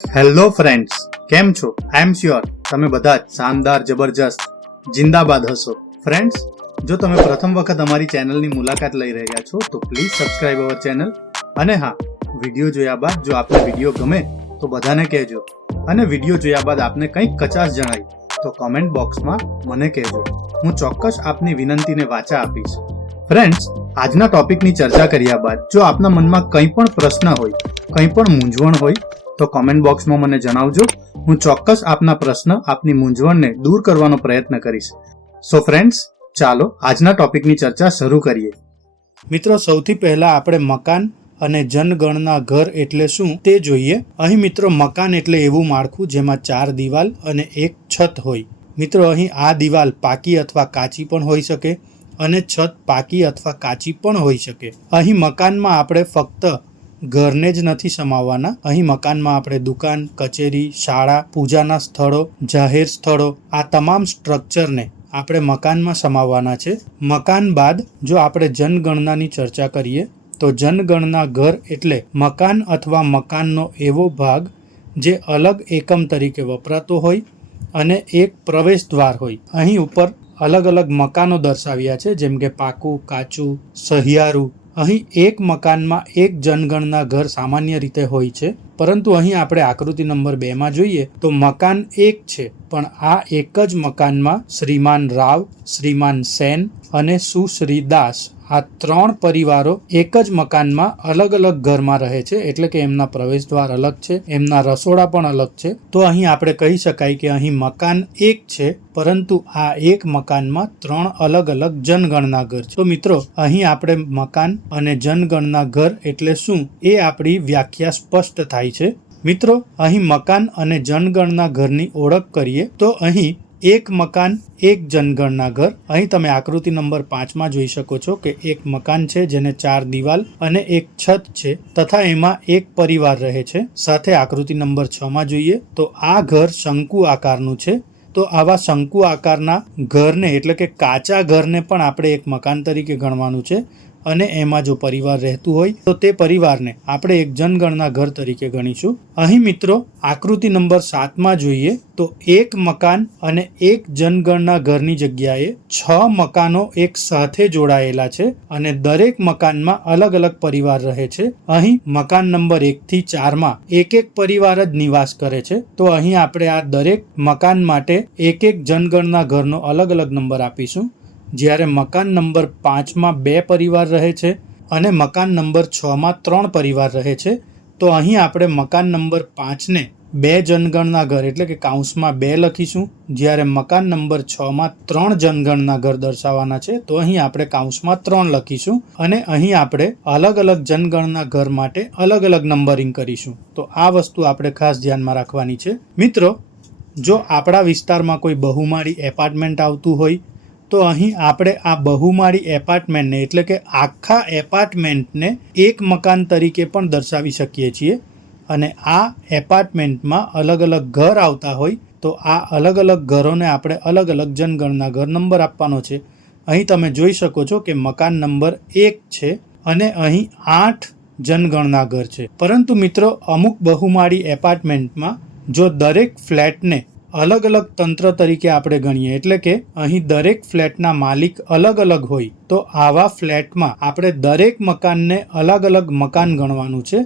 Hello friends, કેમ છો? આઈ am sure તમે બધા જ શાનદાર, જબરજસ્ત, જિંદાબાદ હશો. ફ્રેન્ડ્સ, જો તમે પ્રથમ વખત અમારી ચેનલની મુલાકાત લઈ રહ્યા છો તો પ્લીઝ સબસ્ક્રાઇબ અવર ચેનલ. અને હા, વિડીયો જોયા બાદ જો આપને વિડીયો ગમે તો બધાને કહેજો, અને વિડીયો જોયા બાદ આપને કંઈક કચાશ જણાય તો કોમેન્ટ બોક્સમાં મને કહેજો. હું ચોક્કસ આપની વિનંતીને વાચા આપીશ. ફ્રેન્ડ્સ, આજના ટોપિકની ચર્ચા કર્યા બાદ જો આપના મનમાં કંઈ પણ પ્રશ્ન હોય, કંઈ પણ મૂંઝવણ હોય તો કોમેન્ટ બોક્સમાં મને જણાવજો. હું ચોક્કસ આપના પ્રશ્ન, આપની મૂંઝવણને દૂર કરવાનો પ્રયત્ન કરીશ. સો ફ્રેન્ડ્સ, ચાલો આજના ટોપિકની ચર્ચા શરૂ કરીએ. મિત્રો, સૌથી પહેલા આપણે મકાન અને જનગણના ઘર એટલે શું તે જોઈએ. અહીં મિત્રો, મકાન એટલે એવું માળખું જેમાં 4 દિવાલ અને 1 છત હોય. મિત્રો, અહીં આ દિવાલ પાકી અથવા કાચી પણ હોઈ શકે અને છત પાકી અથવા કાચી પણ હોઈ શકે. અહીં મકાનમાં આપણે ફક્ત ઘરને જ નથી સમાવવાના. અહીં મકાનમાં આપણે દુકાન, કચેરી, શાળા, પૂજાના સ્થળો, જાહેર સ્થળો, આ તમામ સ્ટ્રક્ચરને આપણે મકાનમાં સમાવવાના છે. મકાન બાદ જો આપણે જનગણનાની ચર્ચા કરીએ તો જનગણના ઘર એટલે મકાન અથવા મકાનનો એવો ભાગ જે અલગ એકમ તરીકે વપરાતો હોય અને એક પ્રવેશ દ્વાર હોય. અહીં ઉપર અલગ અલગ મકાનો દર્શાવ્યા છે, જેમ કે પાકું, કાચું, સહિયારું. અહીં એક મકાનમાં એક જનગણના ઘર સામાન્ય રીતે હોય છે, પરંતુ અહીં આપણે આકૃતિ નંબર 2માં જોઈએ તો મકાન એક છે, પણ આ એક જ મકાનમાં શ્રીમાન રાવ, શ્રીમાન સેન અને સુશ્રી દાસ આ 3 પરિવારો એક જ મકાનમાં અલગ અલગ ઘરમાં રહે છે. એટલે કે એમના પ્રવેશદ્વાર અલગ છે, એમના રસોડા પણ અલગ છે. તો અહીં આપણે કહી શકાય કે અહીં મકાન એક છે, પરંતુ આ એક મકાનમાં 3 અલગ અલગ જનગણના ઘર છે. તો મિત્રો, અહીં આપણે મકાન અને જનગણના ઘર એટલે શું એ આપણી વ્યાખ્યા સ્પષ્ટ થાય છે. મિત્રો, અહીં મકાન અને જનગણના ઘરની ઓળખ કરીએ તો અહીં એક મકાન એક જનગણના ઘર. અહીં તમે આકૃતિ નંબર 5માં જોઈ શકો છો કે એક મકાન છે જેને 4 દિવાલ અને 1 છત છે, તથા એમાં એક પરિવાર રહે છે. સાથે આકૃતિ નંબર 6માં જોઈએ તો આ ઘર શંકુ આકારનું છે. તો આવા શંકુ આકારના ઘરને એટલે કે કાચા ઘરને પણ આપણે એક મકાન તરીકે ગણવાનું છે, અને એમાં જો પરિવાર રહેતું હોય તો તે પરિવારને આપણે એક જનગણના ઘર તરીકે ગણીશું. અહીં મિત્રો, આકૃતિ નંબર 7માં જોઈએ તો એક મકાન અને એક જનગણના ઘરની જગ્યાએ 6 મકાનો એક સાથે જોડાયેલા છે, અને દરેક મકાનમાં અલગ અલગ પરિવાર રહે છે. અહીં મકાન નંબર 1 થી 4માં એક પરિવાર જ નિવાસ કરે છે. તો અહીં આપણે આ દરેક મકાન માટે એક જનગણના ઘરનો અલગ અલગ નંબર આપીશું. જ્યારે મકાન નંબર 5માં 2 પરિવાર રહે છે અને મકાન નંબર 6માં 3 પરિવાર રહે છે. તો અહીં આપણે મકાન નંબર 5ને 2 જનગણના ઘર એટલે કે કૌંસમાં 2 લખીશું. જ્યારે મકાન નંબર 6માં 3 જનગણના ઘર દર્શાવવાના છે, તો અહીં આપણે કૌંસમાં 3 લખીશું. અને અહીં આપણે અલગ અલગ જનગણના ઘર માટે અલગ અલગ નંબરિંગ કરીશું. તો આ વસ્તુ આપણે ખાસ ધ્યાનમાં રાખવાની છે. મિત્રો, જો આપણા વિસ્તારમાં કોઈ બહુમાળી એપાર્ટમેન્ટ આવતું હોય તો અહીં આપણે આ બહુમાળી એપાર્ટમેન્ટને એટલે કે આખા એપાર્ટમેન્ટને એક મકાન તરીકે પણ દર્શાવી શકીએ છીએ. અને આ એપાર્ટમેન્ટમાં અલગ અલગ ઘર આવતા હોય તો આ અલગ અલગ ઘરોને આપણે અલગ અલગ જનગણના ઘર નંબર આપવાનો છે. અહીં તમે જોઈ શકો છો કે મકાન નંબર 1 છે અને અહીં 8 જનગણના ઘર છે. પરંતુ મિત્રો, અમુક બહુમાળી એપાર્ટમેન્ટમાં જો દરેક ફ્લેટને અલગ અલગ તંત્ર તરીકે આપણે ગણીએ, એટલે કે અહીં દરેક ફ્લેટના માલિક અલગ અલગ હોય, તો આવા ફ્લેટમાં આપણે દરેક મકાનને અલગ અલગ મકાન ગણવાનું છે,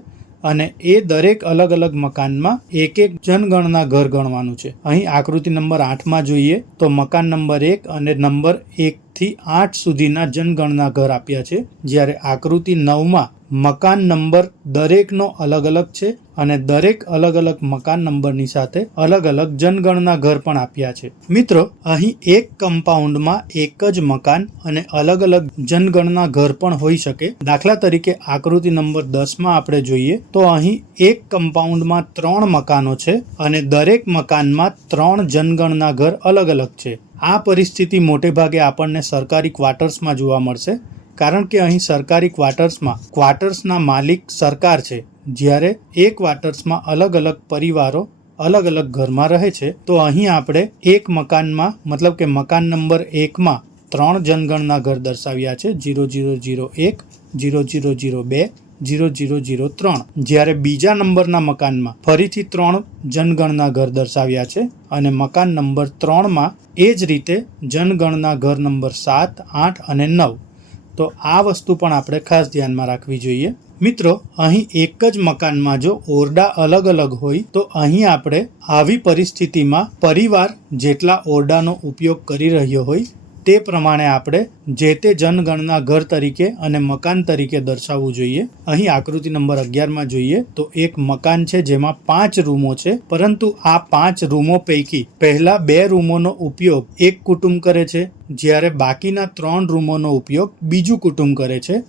અને એ દરેક અલગ અલગ મકાનમાં એક જનગણના ઘર ગણવાનું છે. અહીં આકૃતિ નંબર 8માં જોઈએ તો મકાન નંબર 1 અને નંબર 1 થી 8 સુધીના જનગણના ઘર આપ્યા છે. જ્યારે આકૃતિ 9માં મકાન નંબર દરેકનો અલગ અલગ છે, અને દરેક અલગ અલગ મકાન નંબરની સાથે અલગ અલગ જનગણના ઘર પણ આપ્યા છે. મિત્રો, અહીં એક કમ્પાઉન્ડમાં એક જ મકાન અને અલગ અલગ જનગણના ઘર પણ હોઈ શકે. દાખલા તરીકે આકૃતિ નંબર 10માં આપણે જોઈએ તો અહીં એક કમ્પાઉન્ડમાં 3 મકાનો છે અને દરેક મકાનમાં 3 જનગણના ઘર અલગ અલગ છે. આ પરિસ્થિતિ મોટે ભાગે આપણને સરકારી ક્વાર્ટર્સમાં જોવા મળશે, કારણ કે અહીં સરકારી ક્વાર્ટર્સના માલિક સરકાર છે, જ્યારે એ ક્વાર્ટર્સમાં અલગ અલગ પરિવારો અલગ અલગ ઘરમાં રહે છે. તો અહીં આપણે એક મકાનમાં મતલબ કે મકાન નંબર 1માં 3 જનગણના ઘર દર્શાવ્યા છે: 0001, 0002, 00003, જ્યારે બીજા નંબરના મકાનમાં ફરીથી 3 જનગણના ઘર દર્શાવ્યા છે અને મકાન નંબર 3માં એ જ રીતે જનગણના ઘર નંબર 7, 8 અને 9. તો આ વસ્તુ પણ આપણે ખાસ ધ્યાનમાં રાખવી જોઈએ. મિત્રો, અહીં એક જ મકાનમાં જો ઓરડા અલગ અલગ હોય તો અહીં આપણે આવી પરિસ્થિતિમાં પરિવાર જેટલા ઓરડાનો ઉપયોગ કરી રહ્યો હોય તે પ્રમાણે આપણે જે તે જનગણના ઘર તરીકે અને મકાન તરીકે દર્શાવવું જોઈએ. અહીં આકૃતિ નંબર 11માં જોઈએ તો એક મકાન છે જેમાં 5 રૂમો છે, પરંતુ આ 5 રૂમો પૈકી પહેલા 2 રૂમોનો ઉપયોગ એક કુટુંબ કરે છે, જ્યારે બાકીના 3 રૂમોનો ઉપયોગ બીજું કુટુંબ કરે છે.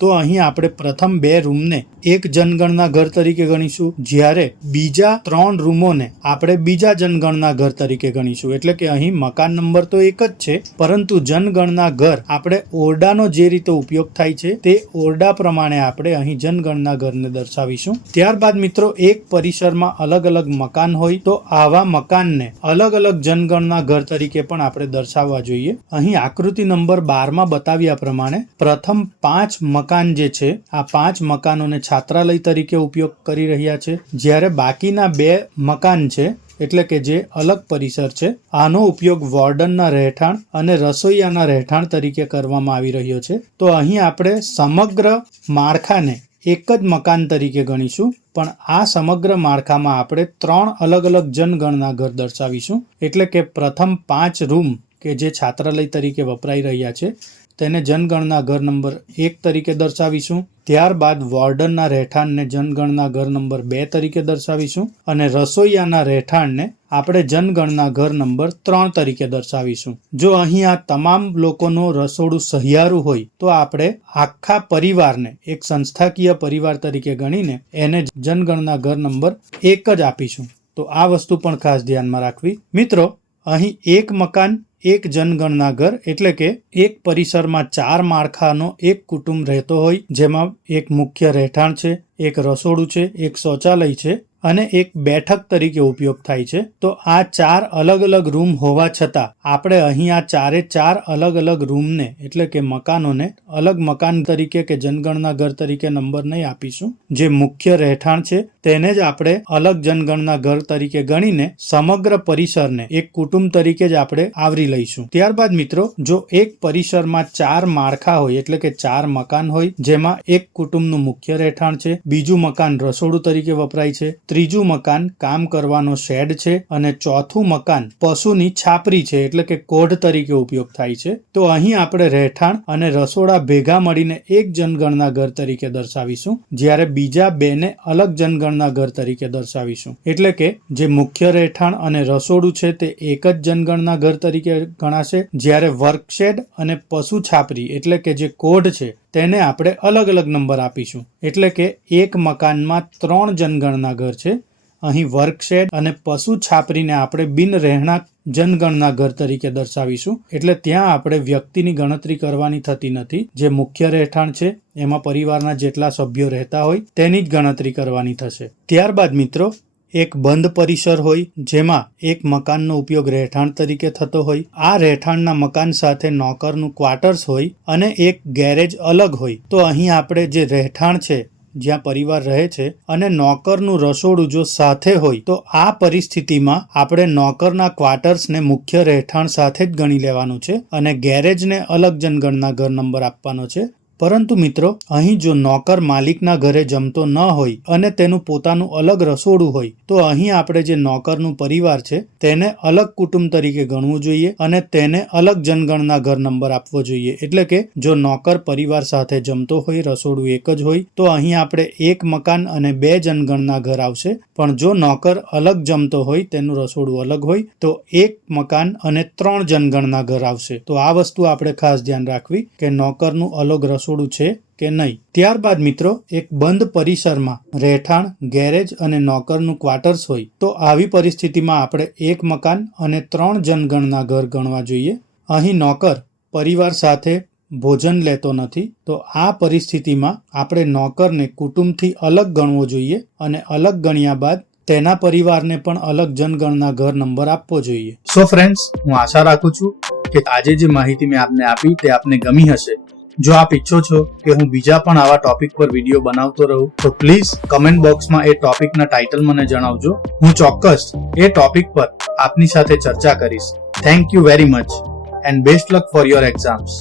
તો અહીં આપણે પ્રથમ 2 રૂમને એક જનગણના ઘર તરીકે ગણીશું, જ્યારે બીજા 3 રૂમોને આપણે બીજા જનગણના ઘર તરીકે ગણીશું. એટલે કે અહીં મકાન નંબર તો એક જ છે, પરંતુ જનગણના ઘર આપણે ઓરડાનો જે રીતે ઉપયોગ થાય છે તે ઓરડા પ્રમાણે આપણે અહીં જનગણના ઘરને દર્શાવીશું. ત્યારબાદ મિત્રો, એક પરિસરમાં અલગ અલગ મકાન હોય તો આવા મકાનને અલગ અલગ જનગણના ઘર તરીકે પણ આપણે દર્શાવવા જોઈએ. અહીં આકૃતિ નંબર 12માં બતાવ્યા પ્રમાણે પ્રથમ 5 મકાન જે છે આ 5 મકાનોને છાત્રાલય તરીકે ઉપયોગ કરી રહ્યા છે, જ્યારે બાકીના 2 મકાન છે એટલે કે જે અલગ પરિસર છે આનો ઉપયોગ વોર્ડનના રહેઠાણ અને રસોઈયાના રહેઠાણ તરીકે કરવામાં આવી રહ્યો છે. તો અહીં આપણે સમગ્ર માળખાને એક જ મકાન તરીકે ગણીશું, પણ આ સમગ્ર માળખામાં આપણે 3 અલગ અલગ જનગણના ઘર દર્શાવીશું. એટલે કે પ્રથમ 5 રૂમ કે જે છાત્રાલય તરીકે વપરાઈ રહ્યા છે તેને જનગણના ઘર નંબર 1 તરીકે દર્શાવીશું. ત્યારબાદ વોર્ડનના રહેઠાણને જનગણના ઘર નંબર 2 તરીકે દર્શાવીશું અને રસોઈયાના રહેઠાણને આપણે જનગણના ઘર નંબર 3 તરીકે દર્શાવીશું. જો અહીં આ તમામ લોકોનું રસોડું સહિયારું હોય તો આપણે આખા પરિવારને એક સંસ્થાકીય પરિવાર તરીકે ગણીને એને જનગણના ઘર નંબર 1 જ આપીશું. તો આ વસ્તુ પણ ખાસ ધ્યાનમાં રાખવી. મિત્રો, અહીં એક મકાન એક જનગણના ઘર એટલે કે એક પરિસરમાં 4 માળખાનો એક કુટુંબ રહેતો હોય, જેમાં એક મુખ્ય રહેઠાણ છે, એક રસોડું છે, એક શૌચાલય છે અને એક બેઠક તરીકે ઉપયોગ થાય છે. તો આ 4 અલગ અલગ રૂમ હોવા છતાં આપણે અહીં આ 4 અલગ અલગ રૂમને એટલે કે મકાનોને અલગ મકાન તરીકે કે જનગણના ઘર તરીકે નંબર નહીં આપીશું. જે મુખ્ય રહેઠાણ છે તેને જ આપણે અલગ જનગણના ઘર તરીકે ગણીને સમગ્ર પરિસરને એક કુટુંબ તરીકે જ આપણે આવરી લઈશું. ત્યારબાદ મિત્રો, જો એક પરિસરમાં 4 માળખા હોય એટલે કે 4 મકાન હોય, જેમાં એક કુટુંબનું મુખ્ય રહેઠાણ છે, બીજું મકાન રસોડું તરીકે વપરાય છે, ત્રીજું મકાન કામ કરવાનો શેડ છે અને ચોથું મકાન પશુની છાપરી છે એટલે કે કોઢ તરીકે ઉપયોગ થાય છે. તો અહીં આપણે રહેઠાણ અને રસોડા ભેગા મળીને એક જનગણના ઘર તરીકે દર્શાવીશું, જ્યારે બીજા 2 ને અલગ જનગણના ઘર તરીકે દર્શાવીશું. એટલે કે જે મુખ્ય રહેઠાણ અને રસોડું છે તે એક જ જનગણના ઘર તરીકે ગણાશે, જ્યારે વર્કશેડ અને પશુ છાપરી એટલે કે જે કોઢ છે તેને આપણે અલગ અલગ નંબર આપીશું. એટલે કે એક મકાનમાં 3 જનગણના ઘર છે. અહીં વર્કશેડ અને પશુ છાપરીને આપણે બિન રહેણાંક જનગણના ઘર તરીકે દર્શાવીશું. એટલે ત્યાં આપણે વ્યક્તિની ગણતરી કરવાની થતી નથી. જે મુખ્ય રહેઠાણ છે એમાં પરિવારના જેટલા સભ્યો રહેતા હોય તેની જ ગણતરી કરવાની થશે. ત્યારબાદ મિત્રો, એક બંધ પરિસર હોય જેમાં એક મકાનનો ઉપયોગ રહેઠાણ તરીકે થતો હોય, આ રહેઠાણના મકાન સાથે નોકરનું ક્વાર્ટર્સ હોય અને એક ગેરેજ અલગ હોય. તો અહીં આપણે જે રહેઠાણ છે જ્યાં પરિવાર રહે છે અને નોકરનું રસોડું જો સાથે હોય તો આ પરિસ્થિતિમાં આપણે નોકરના ક્વાર્ટર્સને મુખ્ય રહેઠાણ સાથે જ ગણી લેવાનું છે અને ગેરેજને અલગ જનગણના ઘર નંબર આપવાનો છે. પરંતુ મિત્રો, અહીં જો નોકર માલિકના ઘરે જમતો ન હોય અને તેનું પોતાનું અલગ રસોડું હોય તો અહીં આપણે જે નોકરનું પરિવાર છે તેને અલગ કુટુંબ તરીકે ગણવું જોઈએ અને તેને અલગ જનગણના ઘર નંબર આપવો જોઈએ. એટલે કે જો નોકર પરિવાર સાથે જમતો હોય, રસોડું એક જ હોય, તો અહીં આપણે એક મકાન અને 2 જનગણના ઘર આવશે. પણ જો નોકર અલગ જમતો હોય, તેનું રસોડું અલગ હોય, તો 1 મકાન અને 3 જનગણના ઘર આવશે. તો આ વસ્તુ આપણે ખાસ ધ્યાન રાખવી કે નોકરનું અલગ રસોડું છે કે નહીં. ત્યારબાદ મિત્રો, એક બંધ પરિસરમાં રહેઠાણ, ગેરેજ અને નોકરનું ક્વાર્ટર્સ હોય તો આવી પરિસ્થિતિમાં આપણે 1 મકાન અને 3 જનગણના ઘર ગણવા જોઈએ. અહીં નોકર પરિવાર સાથે ભોજન લેતો નથી, તો આ પરિસ્થિતિમાં આપણે નોકરને કુટુંબથી અલગ ગણવો જોઈએ અને અલગ ગણ્યા બાદ તેના પરિવારને પણ અલગ જનગણના ઘર નંબર આપવો જોઈએ. સો ફ્રેન્ડ્સ, હું આશા રાખું છું કે આજે જે માહિતી મેં આપને આપી તે આપને ગમી હશે જો આપ ઈચ્છો છો કે હું બીજા પણ આવા ટોપિક પર વિડીયો બનાવતો રહું તો પ્લીઝ કમેન્ટ બોક્સમાં એ ટોપિકના ટાઇટલ મને જણાવજો. હું ચોક્કસ એ ટોપિક પર આપની સાથે ચર્ચા કરીશ. Thank you very much and best luck for your exams.